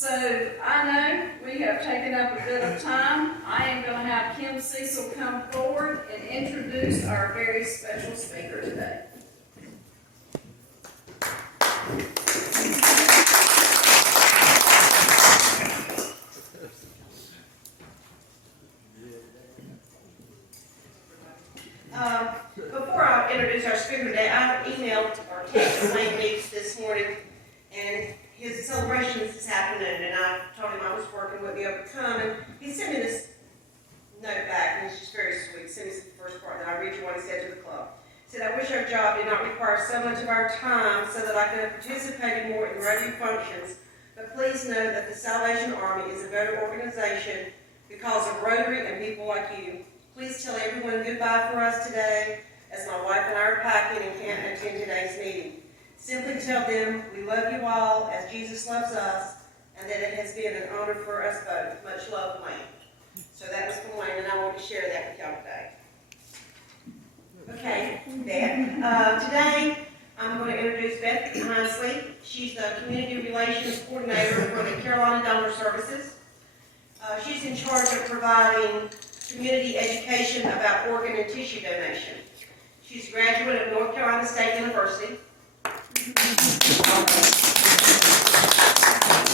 So I know we have taken up a bit of time. I am going to have Kim Cecil come forward and introduce our very special speaker today. Before I introduce our speaker today, I emailed or texted Wayne Meeks this morning, and his celebration is this afternoon, and I told him I was working, wouldn't be able to come, and he sent me this note back, and it's just very sweet. He sent me the first part, and I'll read you what he said to the club. He said, "I wish our job did not require so much of our time so that I could have participated more in radio functions, but please know that the Salvation Army is a better organization because of Rotary and people like you. Please tell everyone goodbye for us today, as my wife and I are packing and can't attend today's meeting. Simply tell them we love you all as Jesus loves us, and that it has been an honor for us both. Much love, Wayne." So that was from Wayne, and I want to share that with y'all today. Okay, Beth. Today, I'm going to introduce Beth Hinesley. She's the Community Relations Coordinator for the Carolina Donor Services. She's in charge of providing community education about organ and tissue donation. She's a graduate of North Carolina State University,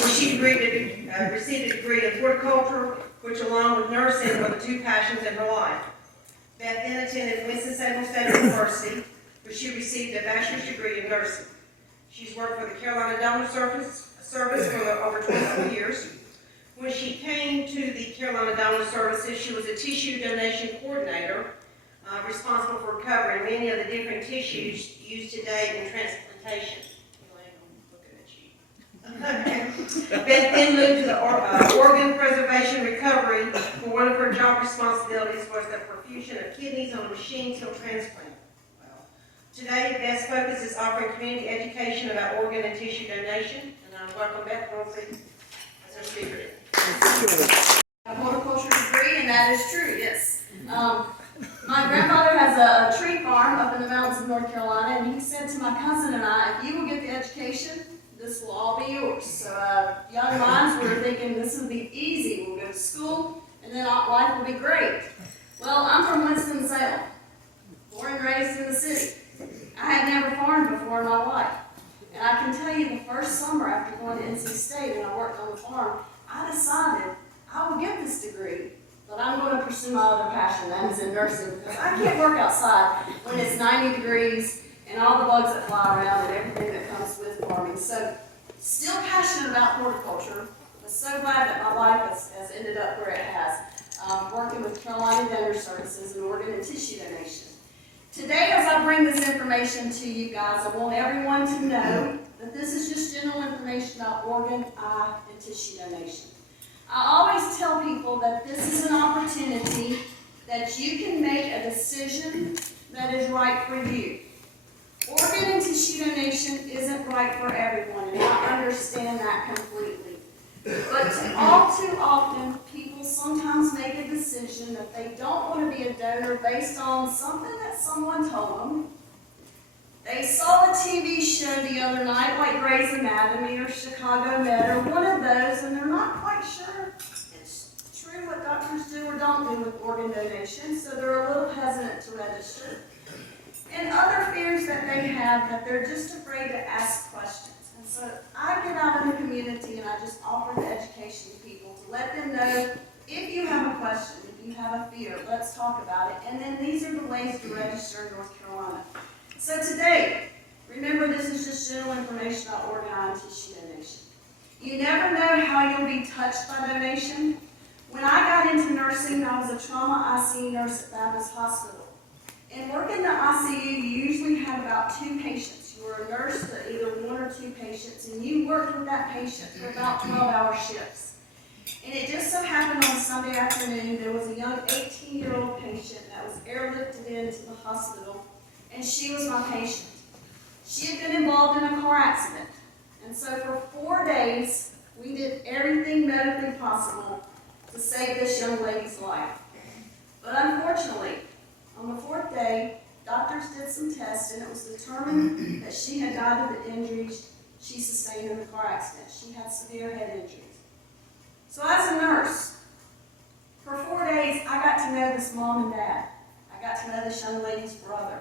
where she received a degree in horticulture, which along with nursing were the two passions in her life. Beth then attended Winston-Salem State University, where she received a bachelor's degree in nursing. She's worked for the Carolina Donor Service for over 24 years. When she came to the Carolina Donor Services, she was a tissue donation coordinator, responsible for recovering many of the different tissues used today in transplantation. Beth then moved to the organ preservation recovery, where one of her job responsibilities was the perfusion of kidneys on a machine till transplant. Today, Beth's focus is offering community education about organ and tissue donation, and I welcome Beth Hinesley as our speaker. A horticulture degree, and that is true, yes. My grandfather has a tree farm up in the mountains of North Carolina, and he said to my cousin and I, if you will get the education, this will all be yours. So young minds were thinking this would be easy. We'll go to school, and then life will be great. Well, I'm from Winston-Salem, born and raised in the city. I had never farmed before in my life. And I can tell you the first summer after going to NC State and I worked on the farm, I decided I will get this degree, but I'm going to pursue my other passion, that is in nursing, because I can't work outside when it's 90 degrees and all the bugs that fly around and everything that comes with farming. So, still passionate about horticulture, but so glad that my life has ended up where it has, working with Carolina Donor Services and organ and tissue donation. Today, as I bring this information to you guys, I want everyone to know that this is just general information about organ, eye, and tissue donation. I always tell people that this is an opportunity that you can make a decision that is right for you. Organ and tissue donation isn't right for everyone, and I understand that completely. But all too often, people sometimes make a decision that they don't want to be a donor based on something that someone told them. They saw a TV show the other night, like Grey's Anatomy or Chicago Med or one of those, and they're not quite sure it's true what doctors do or don't do with organ donation, so they're a little hesitant to register. And other fears that they have that they're just afraid to ask questions. And so I get out in the community and I just offer the education to people to let them know if you have a question, if you have a fear, let's talk about it. And then these are the ways to register in North Carolina. So today, remember this is just general information about organ and tissue donation. You never know how you'll be touched by donation. When I got into nursing, I was a trauma ICU nurse at Baptist Hospital. And working the ICU, you usually had about 2 patients. You were a nurse to either 1 or 2 patients, and you worked with that patient for about 12-hour shifts. And it just so happened on Sunday afternoon, there was a young 18-year-old patient that was airlifted into the hospital, and she was my patient. She had been involved in a car accident. And so for 4 days, we did everything medically possible to save this young lady's life. But unfortunately, on the 4th day, doctors did some tests, and it was determined that she had died of the injuries she sustained in the car accident. She had severe head injuries. So as a nurse, for 4 days, I got to know this mom and dad. I got to know this young lady's brother,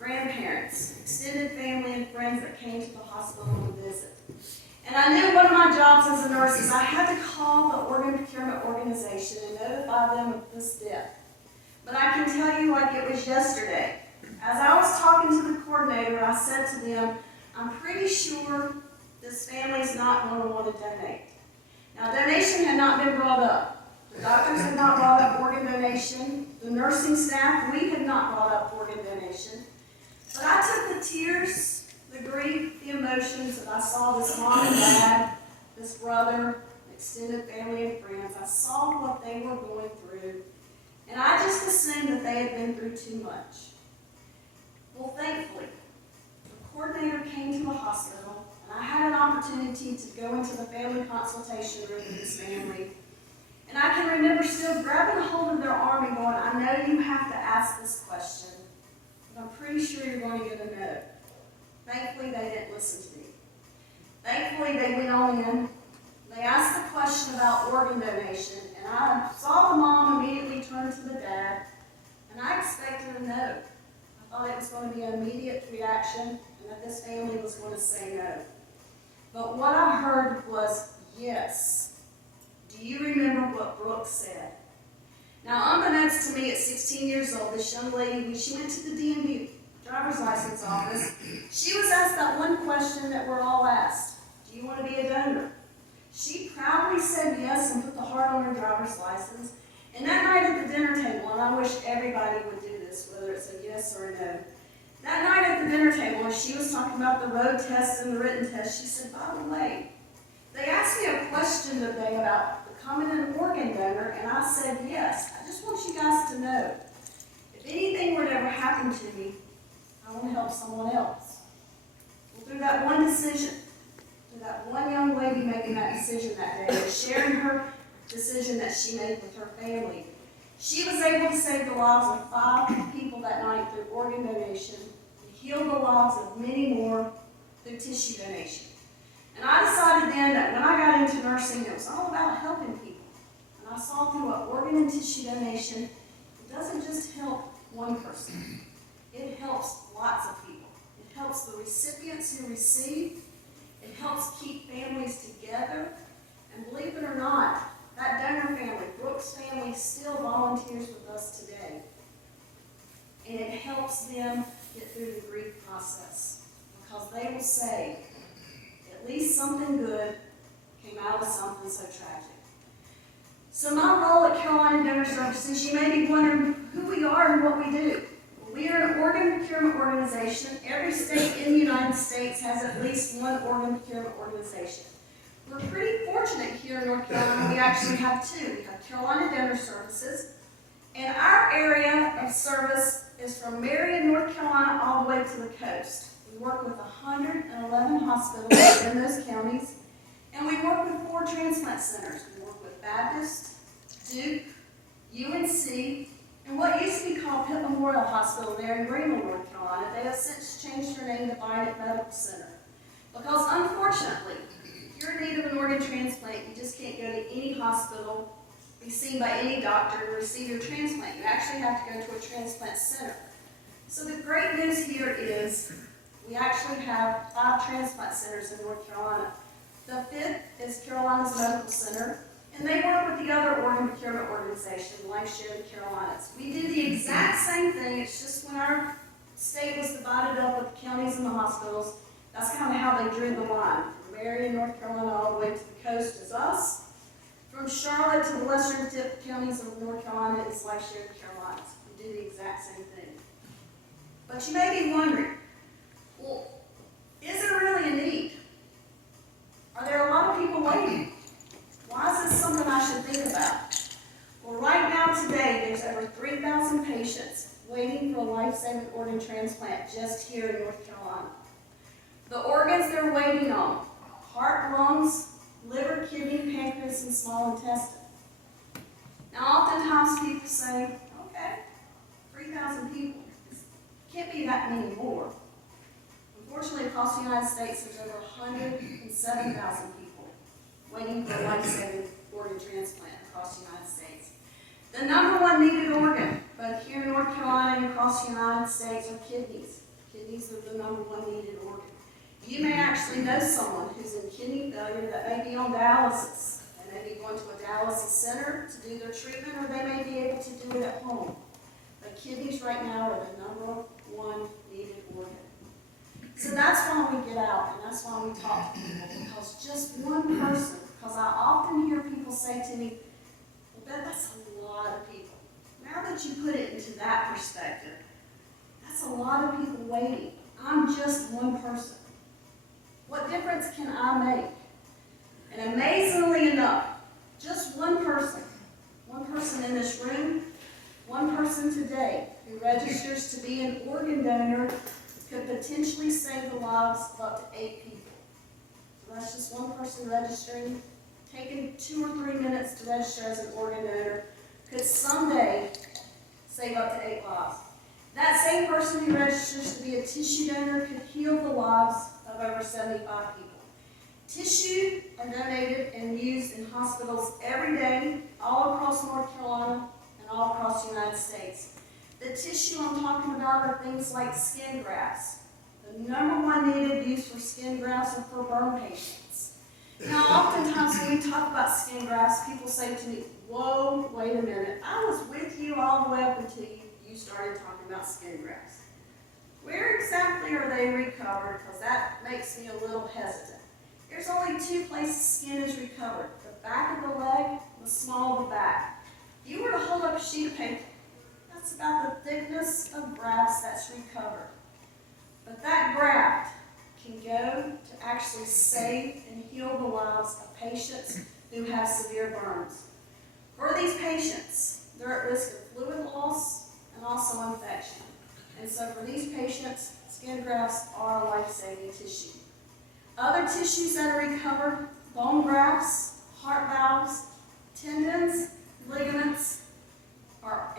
grandparents, extended family and friends that came to the hospital to visit. And I knew one of my jobs as a nurse is I had to call the organ procurement organization and notify them of this death. But I can tell you like it was yesterday. As I was talking to the coordinator, I said to them, I'm pretty sure this family's not going to want to donate. Now, donation had not been brought up. The doctors had not brought up organ donation. The nursing staff, we had not brought up organ donation. But I took the tears, the grief, the emotions that I saw this mom and dad, this brother, extended family and friends. I saw what they were going through, and I just assumed that they had been through too much. Well, thankfully, the coordinator came to the hospital, and I had an opportunity to go into the family consultation room with this family. And I can remember still grabbing a hold of their arm and going, I know you have to ask this question, but I'm pretty sure you're going to get a no. Thankfully, they didn't listen to me. Thankfully, they went on in. They asked the question about organ donation, and I saw the mom immediately turn to the dad, and I expected a no. I thought it was going to be an immediate reaction, and that this family was going to say no. But what I heard was yes. Do you remember what Brooke said? Now, unbeknownst to me at 16 years old, this young lady, when she went to the DMV driver's license office, she was asked that one question that we're all asked. Do you want to be a donor? She proudly said yes and put the heart on her driver's license. And that night at the dinner table, and I wish everybody would do this, whether it's a yes or a no. That night at the dinner table, as she was talking about the road test and the written test, she said, by the way, they asked me a question today about becoming an organ donor, and I said yes. I just want you guys to know, if anything were to ever happen to me, I want to help someone else. Well, through that one decision, through that one young lady making that decision that day, sharing her decision that she made with her family, she was able to save the lives of 5 people that night through organ donation, and heal the lives of many more through tissue donation. And I decided then that when I got into nursing, it was all about helping people. And I saw through what organ and tissue donation, it doesn't just help one person. It helps lots of people. It helps the recipients who receive. It helps keep families together. And believe it or not, that donor family, Brooks family, still volunteers with us today. And it helps them get through the grief process, because they will say, at least something good came out of something so tragic. So my role at Carolina Donor Services, you may be wondering who we are and what we do. We are an organ procurement organization. Every state in the United States has at least one organ procurement organization. We're pretty fortunate here in North Carolina. We actually have 2. We have Carolina Donor Services, and our area of service is from Marion, North Carolina, all the way to the coast. We work with 111 hospitals in those counties, and we work with 4 transplant centers. We work with Baptist, Duke, UNC, and what used to be called Pitt Memorial Hospital there in Greenville, North Carolina. They have since changed their name to Vidant Medical Center. Because unfortunately, if you're in need of an organ transplant, you just can't go to any hospital, be seen by any doctor, and receive your transplant. You actually have to go to a transplant center. So the great news here is we actually have 5 transplant centers in North Carolina. The 5th is Carolina's Medical Center, and they work with the other organ procurement organization, Life Share the Carolinas. We do the exact same thing. It's just when our state was divided up with the counties and the hospitals, that's kind of how they drew the line. From Marion, North Carolina, all the way to the coast is us. From Charlotte to the western tip counties of North Carolina is Life Share the Carolinas. We do the exact same thing. But you may be wondering, well, is there really a need? Are there a lot of people waiting? Why is this something I should think about? Well, right now today, there's over 3,000 patients waiting for a life-saving organ transplant just here in North Carolina. The organs they're waiting on: heart, lungs, liver, kidney, pancreas, and small intestine. Now, oftentimes people say, okay, 3,000 people. It can't be that many more. Unfortunately, across the United States, there's over 107,000 people waiting for a life-saving organ across the United States. The number one needed organ, both here in North Carolina and across the United States, are kidneys. Kidneys are the number one needed organ. You may actually know someone who's in kidney failure that may be on dialysis. They may be going to a dialysis center to do their treatment, or they may be able to do it at home. But kidneys right now are the number one needed organ. So that's why we get out, and that's why we talk to people, because just one person, because I often hear people say to me, well, Beth, that's a lot of people. Now that you put it into that perspective, that's a lot of people waiting. I'm just one person. What difference can I make? And amazingly enough, just one person in this room, one person today who registers to be an organ donor could potentially save the lives of up to 8 people. So that's just one person registering, taking 2 or 3 minutes to register as an organ donor, could someday save up to 8 lives. That same person who registers to be a tissue donor could heal the lives of over 75 people. Tissue are donated and used in hospitals every day, all across North Carolina and all across the United States. The tissue I'm talking about are things like skin grafts. The number one needed use for skin grafts are for burn patients. Now, oftentimes when we talk about skin grafts, people say to me, whoa, wait a minute. I was with you all the way up until you started talking about skin grafts. Where exactly are they recovered? Because that makes me a little hesitant. There's only 2 places skin is recovered, the back of the leg and the small of the back. If you were to hold up a sheet of paper, that's about the thickness of grafts that's recovered. But that graft can go to actually save and heal the lives of patients who have severe burns. For these patients, they're at risk of fluid loss and also infection. And so for these patients, skin grafts are a life-saving tissue. Other tissues that are recovered, bone grafts, heart valves, tendons, ligaments,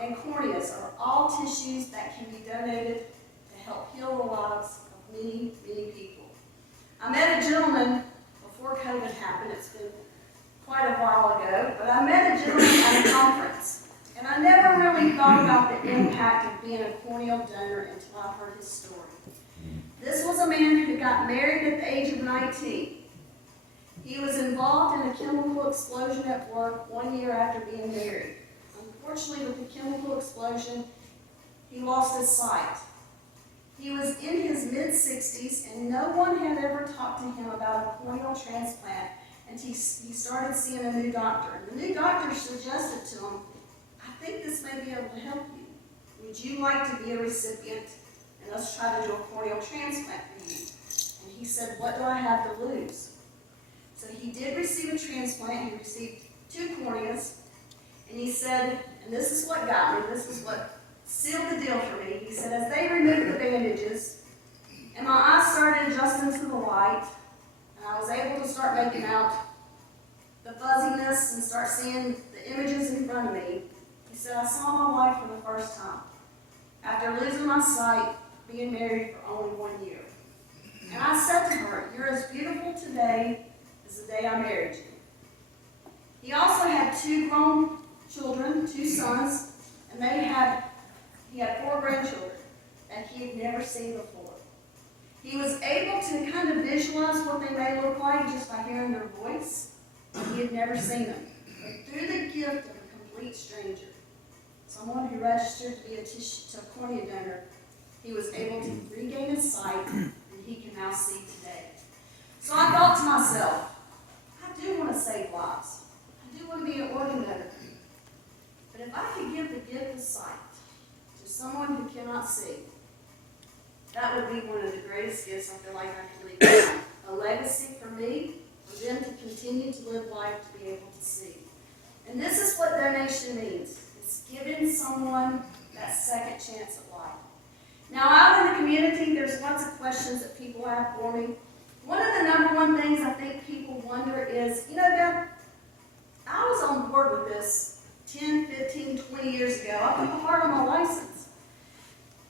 and corneas are all tissues that can be donated to help heal the lives of many, many people. I met a gentleman before COVID happened. It's been quite a while ago, but I met a gentleman at a conference, and I never really thought about the impact of being a corneal donor until I heard his story. This was a man who got married at the age of 19. He was involved in a chemical explosion at work 1 year after being married. Unfortunately, with the chemical explosion, he lost his sight. He was in his mid-60s, and no one had ever talked to him about a corneal transplant until he started seeing a new doctor. The new doctor suggested to him, I think this may be able to help you. Would you like to be a recipient and let's try to do a corneal transplant for you? And he said, what do I have to lose? So he did receive a transplant. He received 2 corneas. And he said, and this is what got me, this is what sealed the deal for me. He said, as they removed the bandages, and my eyes started adjusting to the light, and I was able to start making out the fuzziness and start seeing the images in front of me. He said, I saw my wife for the first time. After losing my sight, being married for only 1 year. And I said to her, you're as beautiful today as the day I married you. He also had 2 grown children, 2 sons, and he had 4 grandchildren that he had never seen before. He was able to kind of visualize what they may look like just by hearing their voice. He had never seen them. But through the gift of a complete stranger, someone who registered to be a cornea donor, he was able to regain his sight, and he can now see today. So I thought to myself, I do want to save lives. I do want to be an organ donor. But if I could give the gift of sight to someone who cannot see, that would be one of the greatest gifts I feel like I can leave behind. A legacy for me, for them to continue to live life to be able to see. And this is what donation means. It's giving someone that second chance at life. Now, out in the community, there's lots of questions that people have for me. One of the number one things I think people wonder is, Beth, I was on board with this 10, 15, 20 years ago. I put hard on my license.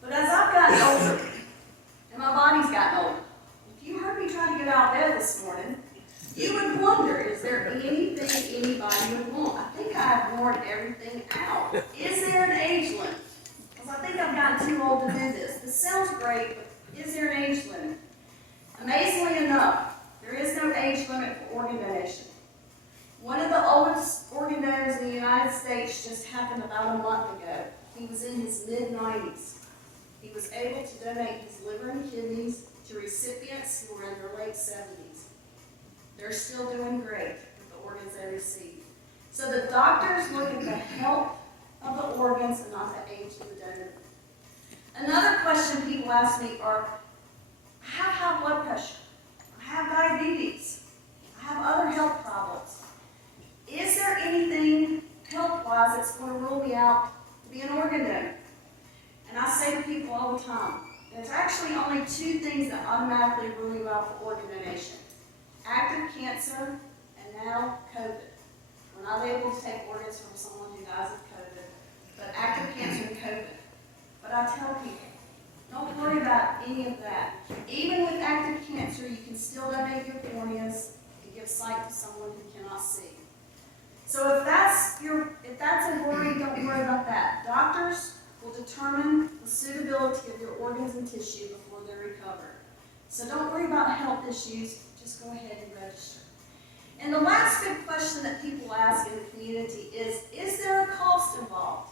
But as I've gotten older, and my body's gotten older, if you heard me try to get out of bed this morning, you would wonder, is there anything anybody would want? I think I I ignored everything out. Is there an age limit? Because I think I've gotten too old to do this. This sounds great, but is there an age limit? Amazingly enough, there is no age limit for organ donation. One of the oldest organ donors in the United States just happened about a month ago. He was in his mid-90s. He was able to donate his liver and kidneys to recipients who were in their late 70s. They're still doing great with the organs they receive. So the doctors look at the health of the organs and not the age of the donor. Another question people ask me are, I have high blood pressure, I have diabetes, I have other health problems. Is there anything health-wise that's going to rule me out to be an organ donor? And I say to people all the time, there's actually only two things that automatically rule you out for organ donation. Active cancer and now COVID. We're not able to take organs from someone who dies of COVID, but active cancer and COVID. But I tell people, don't worry about any of that. Even with active cancer, you can still donate your corneas to give sight to someone who cannot see. So if that's a worry, don't worry about that. Doctors will determine the suitability of your organs and tissue before they're recovered. So don't worry about health issues, just go ahead and register. And the last big question that people ask in the community is there a cost involved?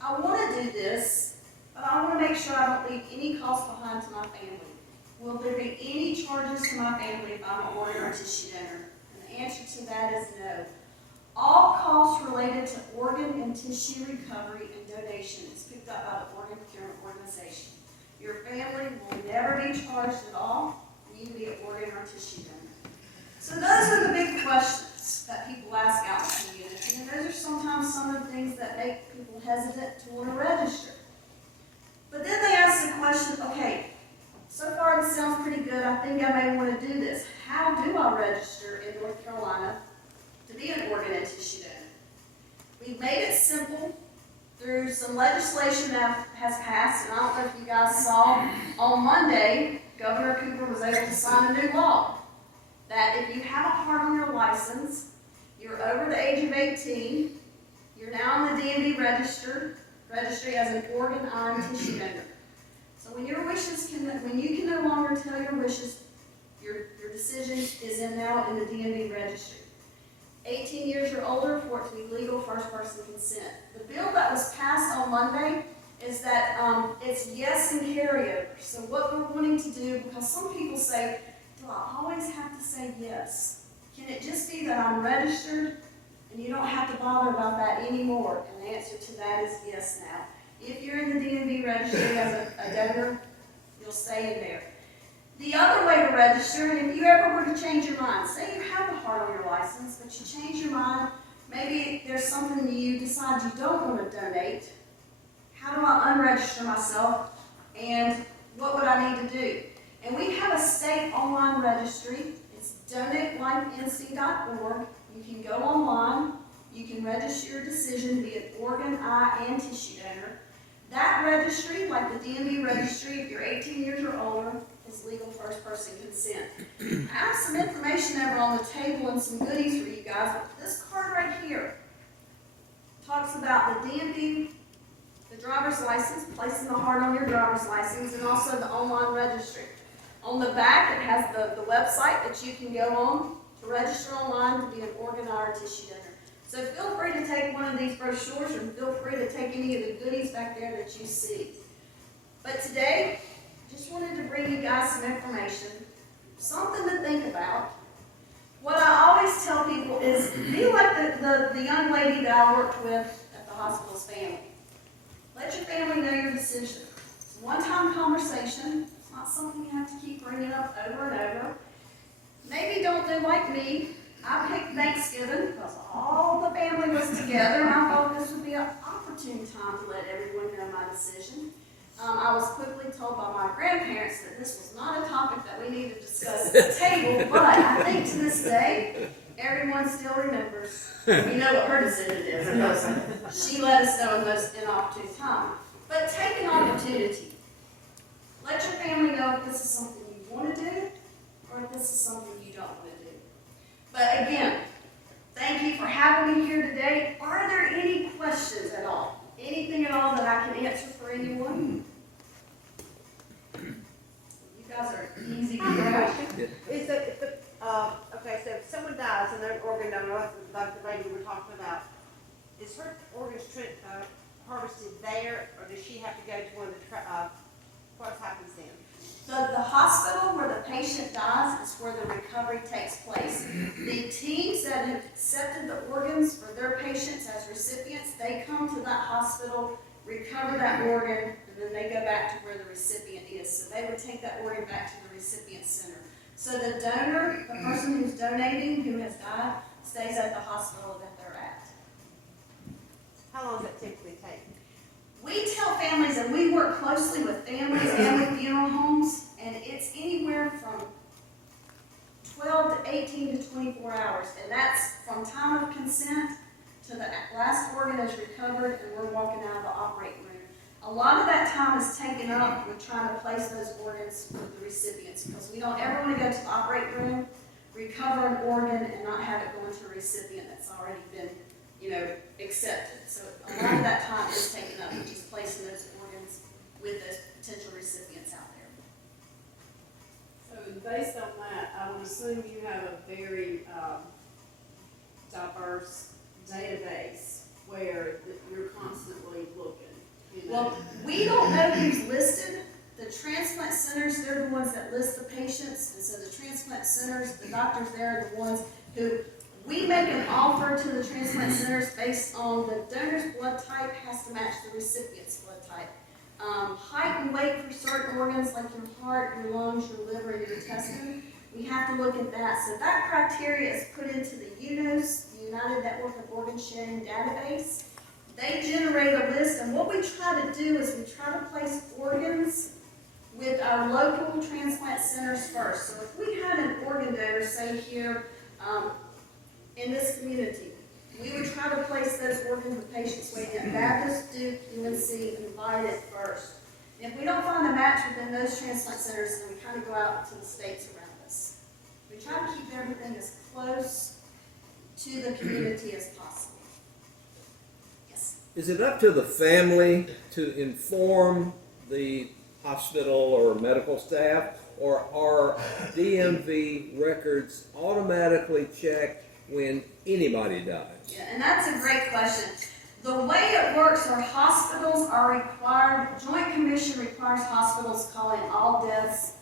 I want to do this, but I want to make sure I don't leave any cost behind to my family. Will there be any charges to my family if I'm an organ or tissue donor? And the answer to that is no. All costs related to organ and tissue recovery and donation is picked up by the Organ Procurement Organization. Your family will never be charged at all for you to be an organ or tissue donor. So those are the big questions that people ask out in the community, and those are sometimes some of the things that make people hesitant to want to register. But then they ask the question, okay, so far this sounds pretty good, I think I may want to do this. How do I register in North Carolina to be an organ and tissue donor? We've made it simple through some legislation that has passed, and I don't know if you guys saw, on Monday, Governor Cooper was able to sign a new law that if you have a heart on your license, you're over the age of 18, you're now in the DMV registry as an organ, eye, and tissue donor. So when you can no longer tell your wishes, your decision is now in the DMV registry. 18 years or older for it to be legal first-person consent. The bill that was passed on Monday is that it's yes and carryover. So what we're wanting to do, because some people say, do I always have to say yes? Can it just be that I'm registered and you don't have to bother about that anymore? And the answer to that is yes now. If you're in the DMV registry as a donor, you'll stay in there. The other way to register, and if you ever were to change your mind, say you have a heart on your license, but you change your mind, maybe there's something you decide you don't want to donate. How do I unregister myself, and what would I need to do? And we have a state online registry. It's donatelifenc.org. You can go online. You can register your decision to be an organ, eye, and tissue donor. That registry, like the DMV registry, if you're 18 years or older, is legal first-person consent. I have some information over on the table and some goodies for you guys, but this card right here talks about the DMV, the driver's license, placing the heart on your driver's license, and also the online registry. On the back, it has the website that you can go on to register online to be an organ, eye, or tissue donor. So feel free to take one of these brochures, and feel free to take any of the goodies back there that you see. But today, I just wanted to bring you guys some information, something to think about. What I always tell people is, be like the young lady that I worked with at the hospital's family. Let your family know your decision. It's a one-time conversation. It's not something you have to keep bringing up over and over. Maybe don't do like me. I picked Thanksgiving because all the family was together, and I thought this would be an opportune time to let everyone know my decision. I was quickly told by my grandparents that this was not a topic that we needed to discuss at the table, but I think to this day, everyone still remembers. You know what her decision is, because she let us know in the most inopportune time. But take an opportunity. Let your family know if this is something you want to do, or if this is something you don't want to do. But again, thank you for having me here today. Are and I know like the lady we were talking about, is her organs harvested there, or does she have to go to one of the, what happens then? So the hospital where the patient dies is where the recovery takes place. The teams that have accepted the organs for their patients as recipients, they come to that hospital, recover that organ, and then they go back to where the recipient is. So they would take that organ back to the recipient center. So the donor, the person who's donating, who has died, stays at the hospital that they're at. How long does that typically take? We tell families, and we work closely with families and with funeral homes, and it's anywhere from 12 to 18 to 24 hours. And that's from time of consent to the last organ is recovered and we're walking out of the operating room. A lot of that time is taken up with trying to place those organs with the recipients, because we don't ever want to go to the operating room, recover an organ, and not have it go to a recipient that's already been, accepted. So a lot of that time is taken up with just placing those organs with those potential recipients out there. So based on that, I would assume you have a very diverse database where you're constantly looking. Well, we don't know who's listed. The transplant centers, they're the ones that list the patients, and so the transplant centers, the doctors there are the ones who, we make an offer to the transplant centers based on the donor's blood type has to match the recipient's blood type. Height and weight for certain organs like your heart, your lungs, your liver, and your intestine, we have to look at that. So that criteria is put into the UNOS, the United Network of Organ Sharing Database. They generate a list, and what we try to do is we try to place organs with our local transplant centers first. So if we had an organ donor, say here in this community, we would try to place those organs with patients waiting at Baptist, Duke, UNC, and Invited first. And if we don't find a match within those transplant centers, then we kind of go out to the states around us. We try to keep everything as close to the community as possible. Yes? Is it up to the family to inform the hospital or medical staff, or are DMV records automatically checked when anybody dies? Yeah, and that's a great question. The way it works are hospitals are required, Joint Commission requires hospitals calling all deaths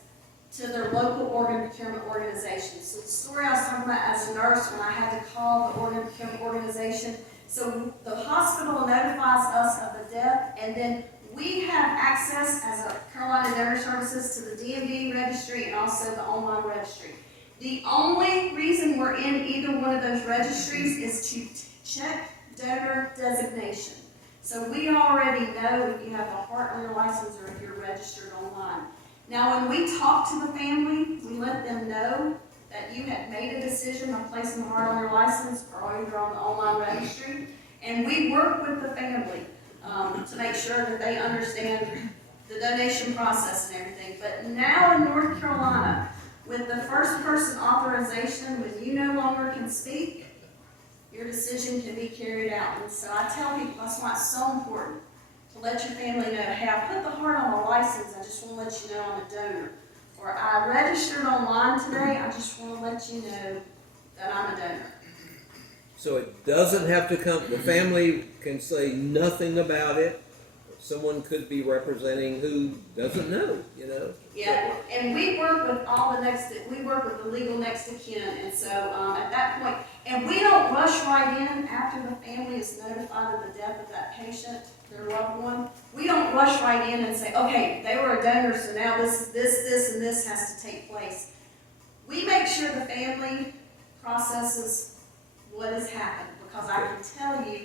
to their local organ procurement organization. So the story I was talking about as a nurse, when I had to call the organ procurement organization, so the hospital notifies us of the death, and then we have access as a Carolina Donor Services to the DMV registry and also the online registry. The only reason we're in either one of those registries is to check donor designation. So we already know if you have a heart on your license or if you're registered online. Now when we talk to the family, we let them know that you had made a decision on placing the heart on your license or either on the online registry. And we work with the family to make sure that they understand the donation process and everything. But now in North Carolina, with the first person authorization, when you no longer can speak, your decision can be carried out. And so I tell people that's why it's so important to let your family know, hey, I put the heart on my license, I just want to let you know I'm a donor. Or I registered online today, I just want to let you know that I'm a donor. So it doesn't have to come, the family can say nothing about it. Someone could be representing who doesn't know, Yeah, and we work with we work with the legal next of kin, and so at that point, and we don't rush right in after the family is notified of the death of that patient, their loved one. We don't rush right in and say, okay, they were a donor, so now this, and this has to take place. We make sure the family processes what has happened, because I can tell you,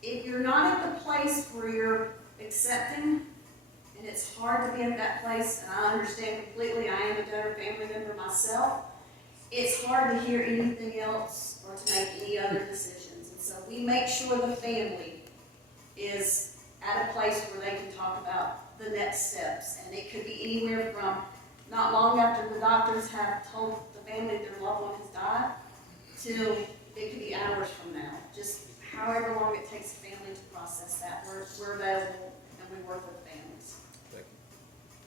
if you're not at the place where you're accepting, and it's hard to be at that place, and I understand completely, I am a donor family member myself, it's hard to hear anything else or to make any other decisions. And so we make sure the family is at a place where they can talk about the next steps. And it could be anywhere from not long after the doctors have told the family that their loved one has died, till it could be hours from now. Just however long it takes the family to process that, we're available and we work with families.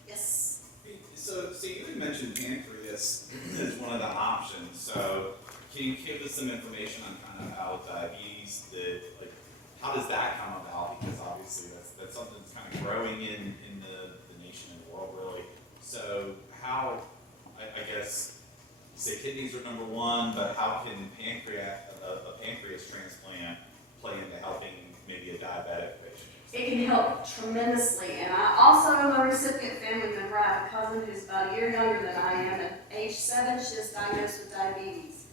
Yes? So you had mentioned pancreas as one of the options. So can you give us some information on kind of how diabetes, like, how does that come about? Because obviously that's something that's kind of growing in the nation and the world, really. So how, I guess, you say kidneys are number one, but how can a pancreas transplant play into helping maybe a diabetic patient? It can help tremendously, and I also am a recipient family member. I have a cousin who's about a year younger than I am, and age 7, she was diagnosed with diabetes.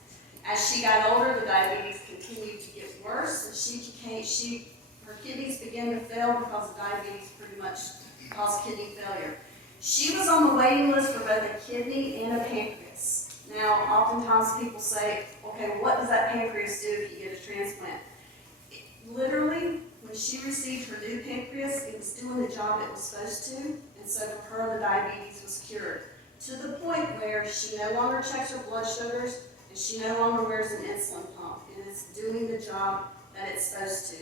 As she got older, the diabetes continued to get worse, and her kidneys began to fail because of diabetes pretty much caused kidney failure. She was on the waiting list for both a kidney and a pancreas. Now, oftentimes people say, okay, what does that pancreas do if you get a transplant? Literally, when she received her new pancreas, it was doing the job it was supposed to, and so for her, the diabetes was cured. To the point where she no longer checks her blood sugars, and she no longer wears an insulin pump, and it's doing the job that it's supposed to.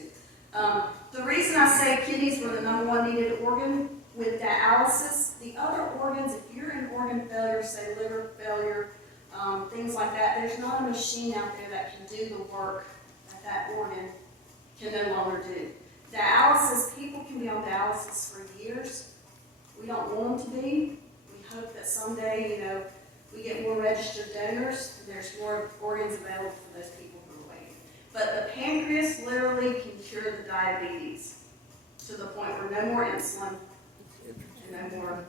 The reason I say kidneys were the number 1 needed organ with dialysis, the other organs, if you're in organ failure, say liver failure, things like that, there's not a machine out there that can do the work that organ can no longer do. Dialysis, people can be on dialysis for years. We don't want them to be. We hope that someday, we get more registered donors, and there's more organs available for those people who are waiting. But the pancreas literally can cure the diabetes to the point where no more insulin and no more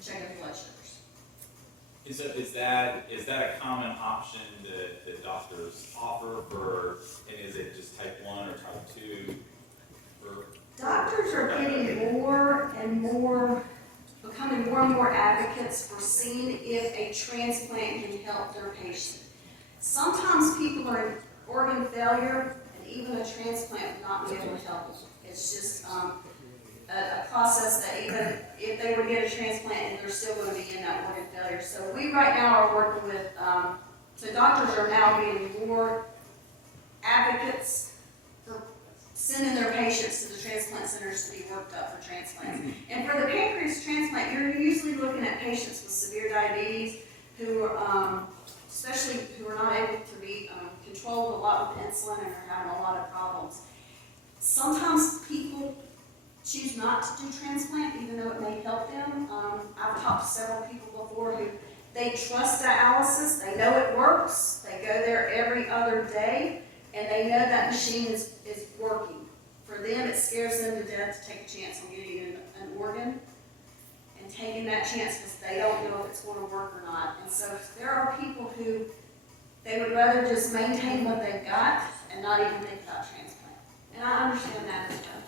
checking blood sugars. Is that a common option that doctors offer for, and is it just type 1 or type 2? Doctors are getting more and more, becoming more and more advocates for seeing if a transplant can help their patient. Sometimes people are in organ failure, and even a transplant will not be able to help them. It's just a process that even if they were to get a transplant, they're still going to be in that organ failure. So we right now are working with, so doctors are now being more advocates for sending their patients to the transplant centers to be worked up for transplants. And for the pancreas transplant, you're usually looking at patients with severe diabetes who are, especially who are not able to be controlled a lot with insulin and are having a lot of problems. Sometimes people choose not to do transplant, even though it may help them. I've talked to several people before who they trust dialysis, they know it works, they go there every other day, and they know that machine is working. For them, it scares them to death to take a chance on getting an organ and taking that chance because they don't know if it's going to work or not. And so there are people who they would rather just maintain what they've got and not even think about transplant. And I understand that as well.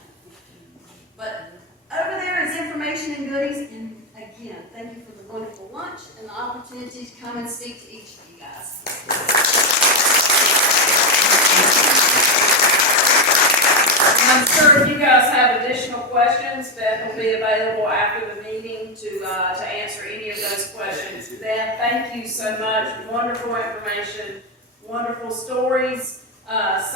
But over there is information and goodies, and again, thank you for the wonderful lunch and the opportunity to come and speak to each of you guys. I'm sure if you guys have additional questions, Beth will be available after the meeting to answer any of those questions. Beth, thank you so much. Wonderful information, wonderful stories.